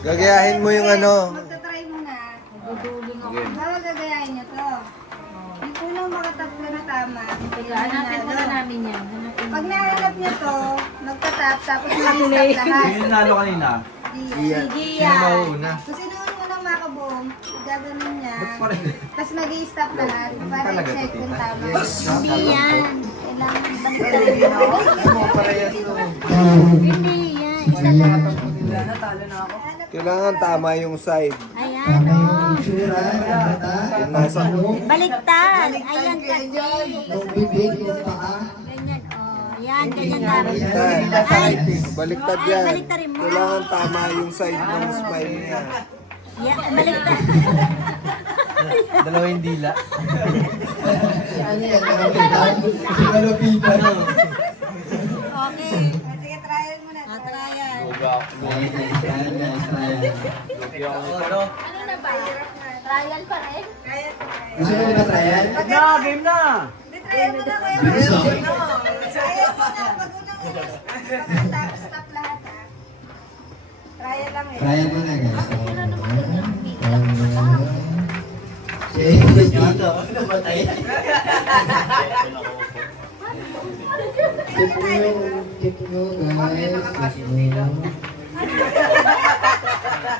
Gagayahin mo yung ano. Magta-try muna. Bawal gagayahin niyo to. Yung unang makatatlo na tama. Hanapin muna namin yan. Pag nahanap niyo to, magta-tap tapos mag-stop lahat. Sino yung nalo kanina? Sino Diyan. mauuna? So sino yung unang makaboom, gaganon niya. Ba't pa rin? Tapos mag-i-stop lahat para Talaga i-check to, kung tita? tama. Hindi yan. Kailangan baliktad. Ano parehas to? Hindi yan. Isa lang. Kailangan tama yung side. Ayan, oh. Yung nasa Baliktad. Ayan kasi. Yung bibig, yung paa. Ganyan, oh. Yan, ganyan dapat. baliktad. Ay, Baliktad Ay, yan. baliktarin mo. Kailangan tama yung side ng spine niya. yan, baliktad. Dalawang dila. Ano yan? Nakapitan? Nakapitan. Okay. Sige, trial muna. Trial. Ano na ba? Trial pa rin? Gusto nyo ba trial? Game na! Di, trial muna kuya. Gusto. Trial muna. Pag unang stop lahat ha. Trial lang eh. Trial mo na guys. Sige, dito. Ano ba tayo? Tip nyo guys. Tip nyo.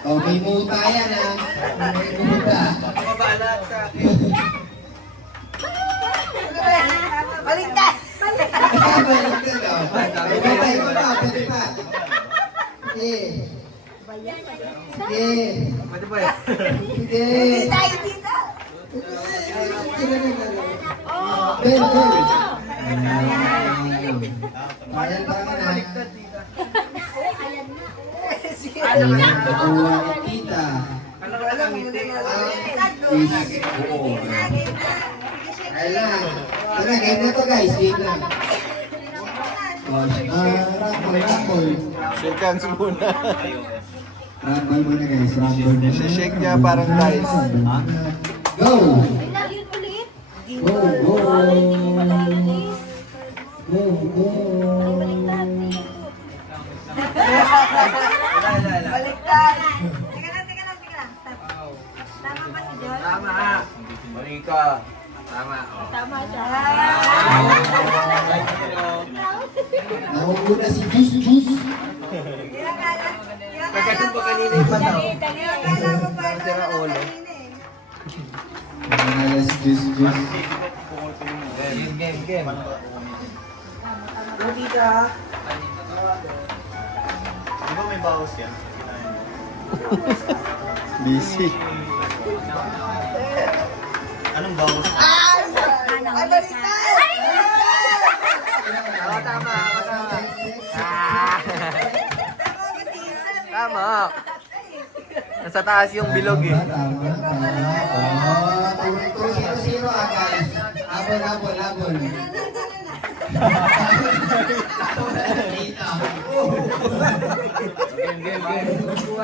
Oh, may muta yan ha. May muta. Baliktad! Balik ka daw. Pwede pa, pwede pa. Sige. Sige. Pwede ba yan? Sige. Hindi tayo dito. Ben, Ben. Ayan pa ka na. Ayan na. Kuha ni tita. Is buo. Ayan lang. Tara, game na to guys. Game na. Rumble, rumble. Shake hands muna. Rumble muna guys. Rumble muna. Shake niya parang dice. Go! Lagyan ulit. Go, go! Go, go! Baliktad! Teka lang. Stop. Tama ba si John? Tama! Mali ka. Tama. Tama siya. Nakuuna si Juice Juice. Pagkasing pa kanina yung pataw. Kala mo pa ito Sira ulo. kanina eh. Nakuuna si Juice Juice. Game. Di ba may bawas yan? Busy. Anong bawas? Ay, baliktad! Tama. Tama. Nasa taas yung bilog eh. Tama. Oh, 2-0 guys. Habol.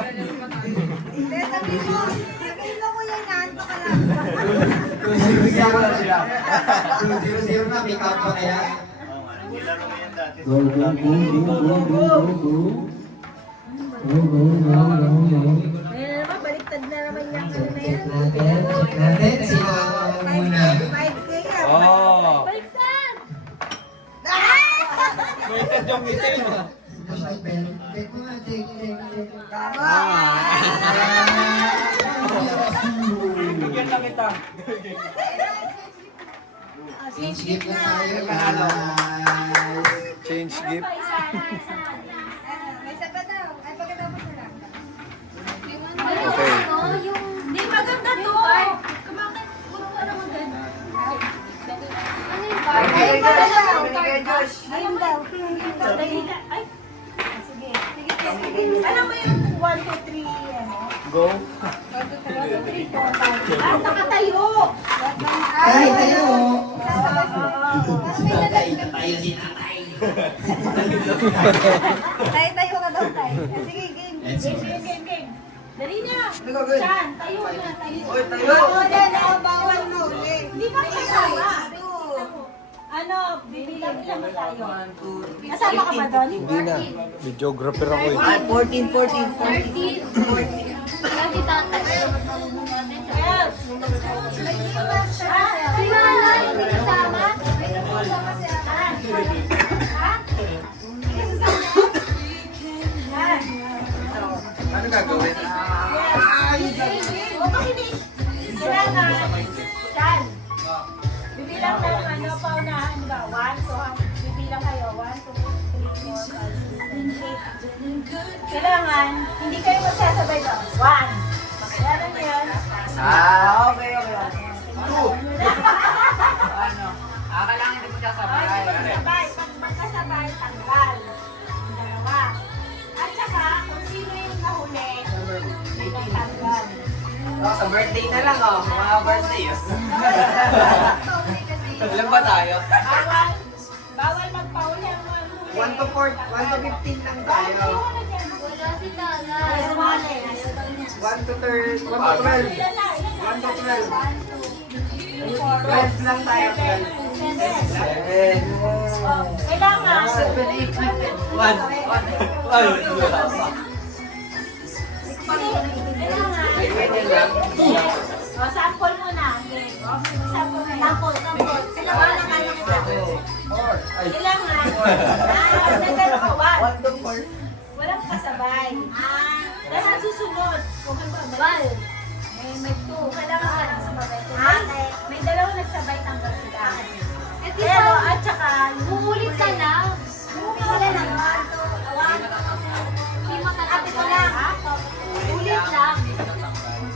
Hindi, sabihin mo kuya, inaanto ka lang. 2-0 na, may count pa kaya? Nilaro mo yan dati. Go. Ayun na naman, baliktad na naman yung ano na yan. Check natin. Sino ang muna? 5K yan. Oh! Baliktad. Baliktad yung itim. Check mo nga, check. Bigyan lang kita. Skip na tayo guys. Change gift. May sabat daw. Ay, pagkatapos na lang. Okay. Hindi maganda to. Kumakit. Puro ka naman ganun. Ano yung bar? Ay, para daw. Ayun daw. Ay, Sige. Alam mo yung 1, 2, 3, ano? Go. 1, 2, 3, 4, 5. ah, nakatayo. Tay, tayo. Tayo ka daw, tayo. Sige, game. Game. Dali na. Chan, tayo na. Tayo. Bawal mo. Game. Hindi ka kasama. Ano, bibilang ilan mo tayo? Kasama ka ba doon? Hindi na. Videographer ako eh. 13. Kasi tatay. Yes. Sila na, hindi kasama. Ano gagawin? Bibilang tayo ano, paunahan ba? 1, 2, bibilang kayo. 1, 2, 3, 4, 5, 6, 7, 8. Kailangan, hindi kayo magsasabay ba? 1. Meron yun. Okay. Kailangan hindi mo sasabay. Sabay. Pag magkasabay, tanggal. Yung dalawa. At saka, kung sino yung nahuli, may tanggal. Sa birthday na lang, oh. Mga birthday. Ilan ba tayo? Bawal magpahuli ang mga huli. 1 to 15 lang tayo. Wala si tatay. 1 to 12. 1 to 12. 1 to 12. 12 lang tayo. 7. Kailangan. Sample mo na. Sample. Sila ba na kayo nila? Kailangan. Nagano ka, 1 to 4. Walang kasabay. Dahil susunod. Kung bal. May 2. Kailangan ka lang sabay. May dalawang nagsabay tanggal sila. Pero at saka, Uulit ka lang. sila lang. 1, 2, 1. Hindi matatapos ko lang. Ulit lang.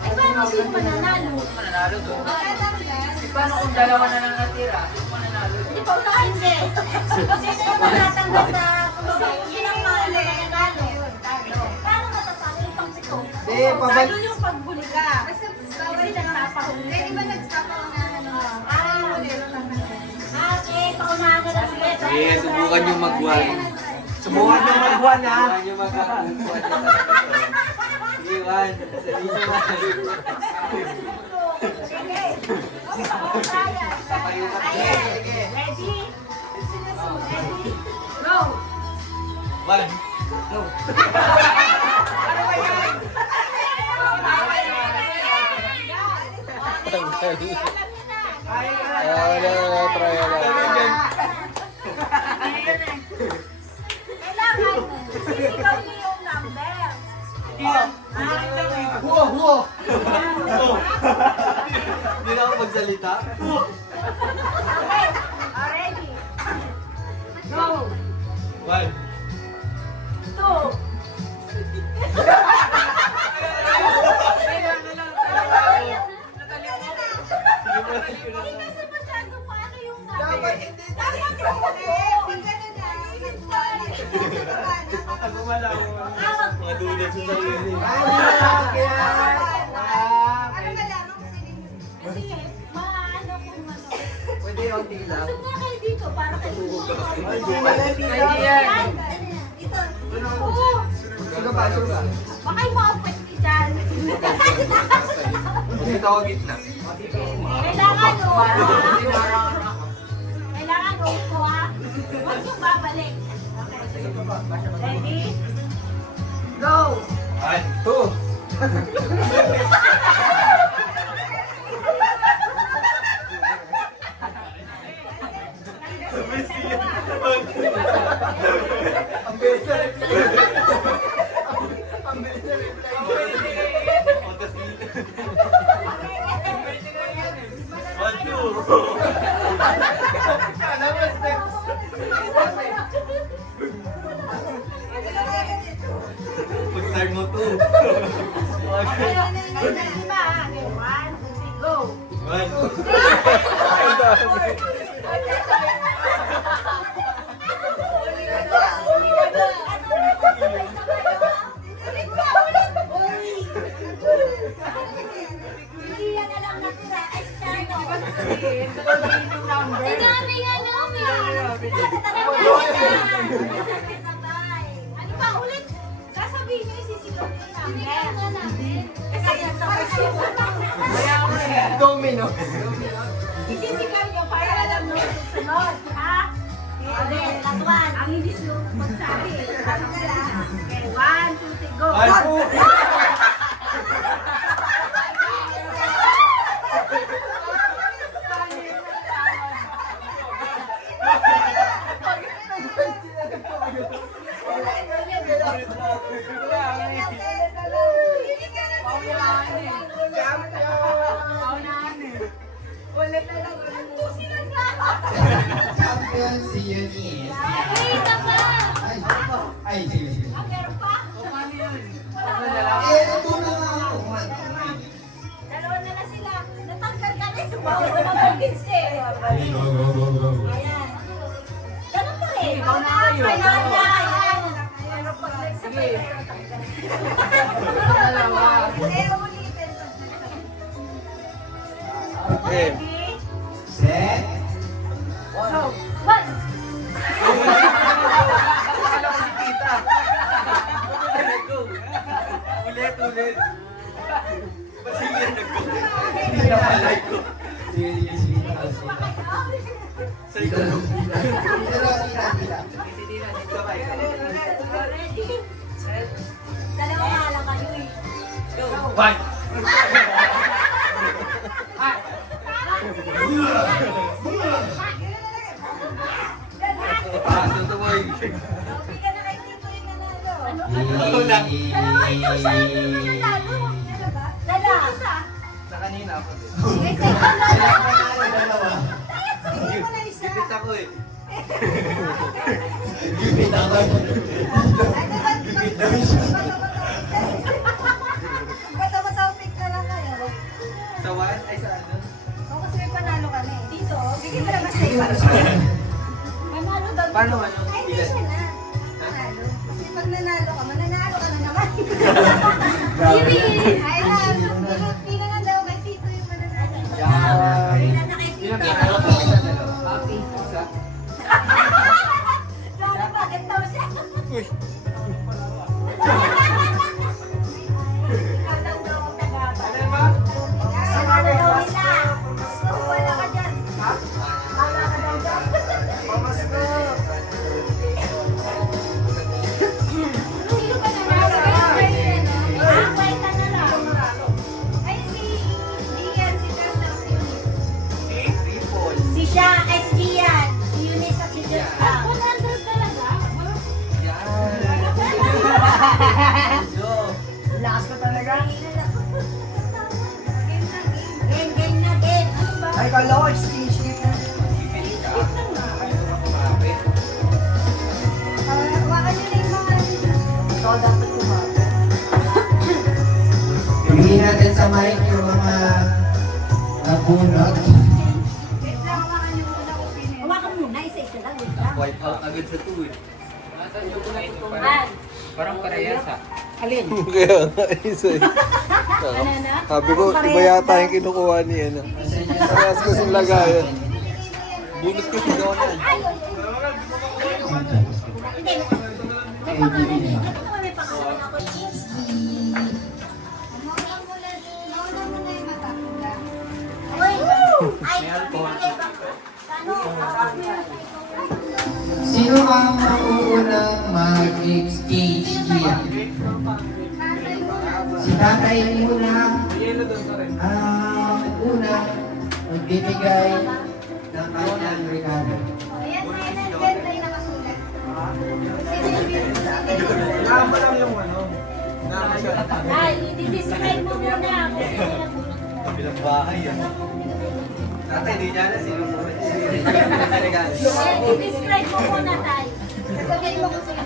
Ay, paano sino mananalo? Mananalo doon. Paano kung dalawa na lang natira? Sino mananalo? Hindi pa unahan hindi. Sino yung matatanggal na sino ang mananalo? Paano matatalo yung pang-pito? Talo yung pagbuli ka. Kasi nagtapahuli. Pwede ba nagtapaunahan mo? Okay, paunahan ka na ulit. Sige, subukan yung mag-1. Subukan yung mag-1, ha? Subukan yung mag-1. Sige, 1. Sabihin nyo 1. Sige. Ready? Ready? Go! 1. Go. Try lang. Kailangan, sisigaw niyo yung number. Hindi na ako magsalita. Okay, ready? Go! 1. 2. Hindi kasi masyado paano yung number. Dapat hindi. Dapat Mga dulat sa sarili. Kasi maano kung ano. Pwede yung lang. Gusto nga kayo dito para kayo. Yan. Ito. Oo. Suga ba? Baka yung mga pwede dyan. Dito ako gitna. Kailangan o. Kailangan o ha. Huwag yung babalik. Okay. Ready? Go! 1, 2. Pag-start mo to. Okay. Diba? Okay. 1, 2, 3, go! 1. Sinabi nga namin. Ano ba ulit? Sasabihin niyo isisigaw niyo namin. Sinigaw nga namin. Kasi yan sa Domino. Isisigaw niyo para alam mo yung susunod, ha? Okay, last one. Ang hindi siyo magsabi. Okay, 1, 2, 3, go. Champion si Eunice. Ay, sige, sige. Meron pa? Ito na nga ako. Dalawa na na sila. Natanggal ka na yung bawal sa mga kids eh. Ayan. Ganun pa rin. Ikaw na kayo. Ayan. Pero pag nagsabay kayo, natanggal. Eh, ulitin. Okay. Ready? Set. Go. One. Ulit, ulit. Hindi na malay ko. Sige, sige, sige. Sa ikaw. Pero, kita. Ready? Dalawa nga lang kayo eh. Bye! Pasok to boy. Trophy ka na kay Tito yung nanalo. Ano? Wala. Dalawa ito sa inyo yung nanalo. Dala. Isa. Sa kanina ako din. May second na Dalawa. Hindi mo na isa. Gipit ako eh. Gipit ako. Bata-batapik na lang kayo. Sa one? Ay sa ano? O kasi may panalo ka na eh. Dito, bigyan mo naman sa'yo. Manalo daw. Paano ano? Ay, hindi Ilan? siya na. Manalo. Kasi pag nanalo ka, mananalo ka na naman. Grabe. Ay lang, pila na daw kay Tito yung mananalo. Yan. Pila na kay Tito. Happy. Isa. Grabe, bakit daw siya? Uy. Ikaw daw daw ang tagapa. Ano ba? Nanalo daw nila. Gusto, wala ka dyan. Wala ka daw dyan. Sino ba nanalo? Ah, kwenta na lang. Ay, si Gian, si Tata, si Eunice. Triple. Si siya, ay si Gian. Si Eunice at si Jessica. 100 talaga? Yan. Go. Lakas ka talaga. Game na game. Ano ba? Ay, kala ko, exchange gift na. Pipili ka. Kumapit. Hawakan nyo na yung mga... Ikaw dapat kumapit. Piliin natin sa mic yung mga nabunot. Wait lang, hawakan nyo muna kung pinin. Hawakan muna, isa-isa lang. Wait lang. Wipe out agad sa two eh. Man. Parang parehas ha. Kaya nga, isa eh. Ano na? Sabi ko, iba yata yung kinukuha niya. Ano? Parehas kasing lagayan. Bunot ko si Donald. Ayaw. Hindi. May pangalan eh. Ito naman may pangalan ako. Mawala mo na yung mata. Uy! Ay! Ano? Sino ang mauunang mag-exchange gift? Si tatay muna ang unang magbibigay ng kanyang regalo. Ayan, ayan, ayan. Tayo nakasulat. Sino yung binigay? Ay, i-describe mo muna kung sino nagbunot mo. Bilang bahay ah. Tatay, di niya na sino mo. I-describe mo muna tayo. Sabihin mo kung sino.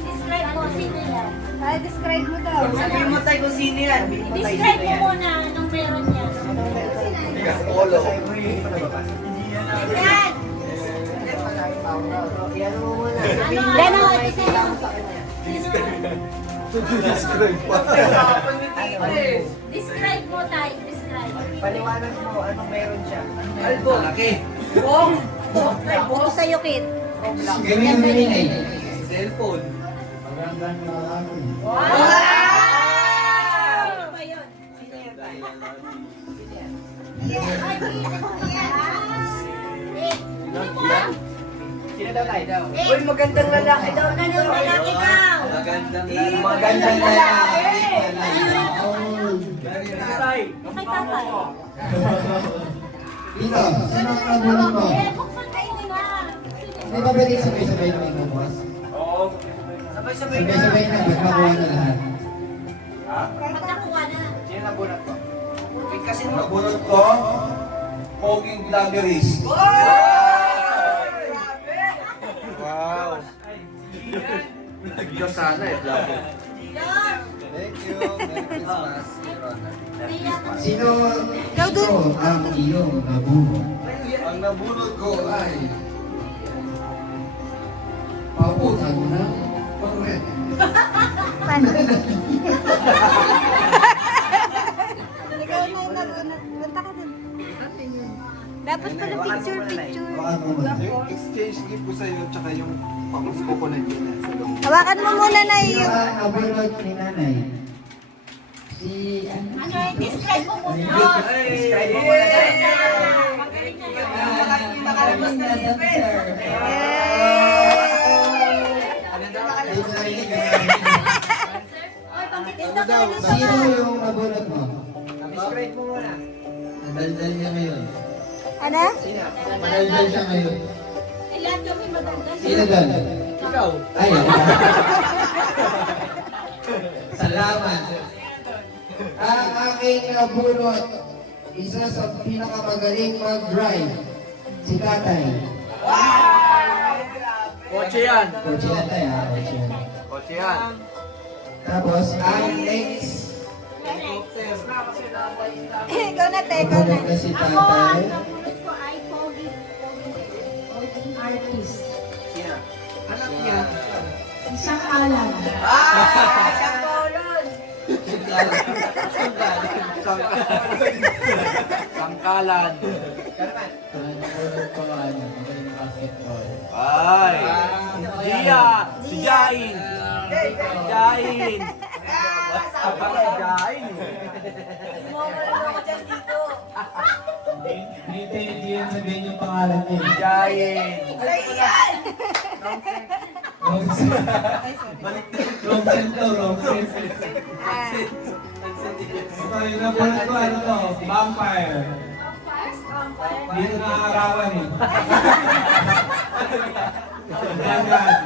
Describe mo, sino yan? Ay, describe mo daw. Sabihin mo tayo kung sino yan. I-describe mo muna anong meron niya. Polo. Yan! Ano? Ito sino? Describe pa. Describe mo tayo. Describe. Paliwanag mo anong meron siya. Albo. Laki. Ito sa'yo, Kit. Ganyan mo rin eh. Cellphone. Magandang lalaki. Sino ba yun? Ay, Kit. Yan. Alay daw. Uy, magandang lalaki daw. Magandang lalaki daw. Magandang lalaki. Kay tatay. Dito, sino ang nabunod mo? Eh, buksan kayo nila. Di ba pwede sabay-sabay na ikaw, boss? Oo. Sabay-sabay na. Sabay-sabay na, ba't makuha na lahat? Ba't nakuha na? Sino nabunot ko? Kasi Nabunod ko, Poging Glaggeries. Wow. Diyos sana eh, vlogger. Thank you. Merry Christmas, Your Honor. Sino ang iyong nabunod? Ang nabunod ko ay Pautang na pang-rent. Dapat pala picture. Baka mo muna. yung exchange gift ko sa'yo tsaka yung panguspo ko na din sa loob. Hawakan mo muna na Sino yung... ang nabunod ni nanay? Si... Ano, describe mo muna. Describe mo muna siya. Magaling na yun. Nakalabas na niya, Oy, pangkitis na kayo nito. Sino yung nabunod mo? Describe mo muna. Nadaldal niya ngayon. Ano? Sino? Nadaldal siya ngayon. Ilan kami maganda. Sino dal? Ikaw. Ay, salamat. Ang aking nabunod, isa sa pinakamagaling mag-drive, si tatay. Kotse yan. Kotse na tayo, ha? Kotse na. Kotse yan. Tapos, ang next, Ikaw na, te. Ikaw na. nabunod na si Ako, tatay. ang nabunod ko ay Pogi. Pogi artist. Sino? Anak niya. Isang alam. Isang kolon. Sangkalan. Karaman. Ang nabunod ko ano, magaling basketball. Ay. Gia. Si Jain. Si Jain. Apa si Jain? Hindi yan sabihin yung pangalan niya. Si Jain. Wrong sense to, wrong sense. Ito yung nabunod ko, ano to? Vampire. Dito nakakarawan eh. Dagat.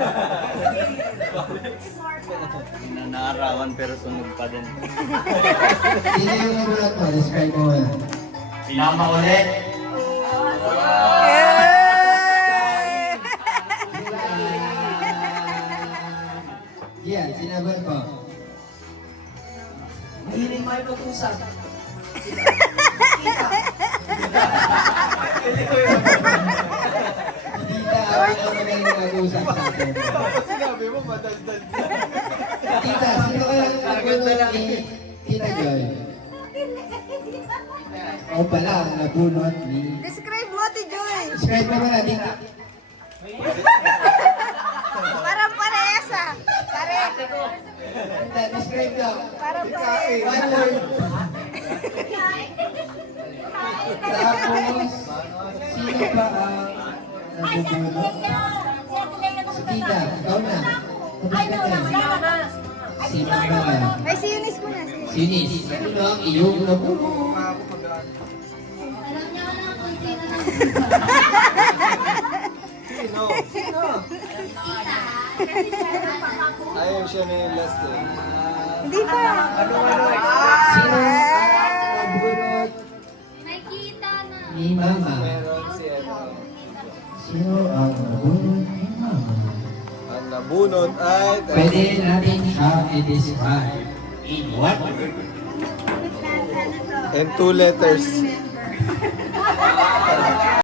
Nanarawan pero sunog pa din. Sino yung nabunod mo? Describe mo muna. Sinama ulit. Yan, sinabat mo. Mahiling may pag-usap. Hindi na ako ang magaling mag-usap sa akin. Sinabi mo, madaldal. Tita, sino kaya ang nabunod ni Tita Joy? O pala, ang nabunod ni... Describe mo, Ate Joy. Describe mo muna, Tita. Parang parehas ah. Pare. Tita, describe daw. Parang parehas. One word. Tapos, sino ba ang nabunod? Si Tita, ikaw na. Tapos ka na. Si Mama. Ay, si Eunice muna. Si Sinis. Sino ang iyong nabunod? Alam niya na kung sino Sino? Ayaw siya na yung last eh. Hindi pa. Sino ang nabunod Nakita na. ni Mama? Meron si ano. Sino ang nabunod ni Mama? Ang nabunod ay... Pwede natin siya i-describe in what word? And 2 letters.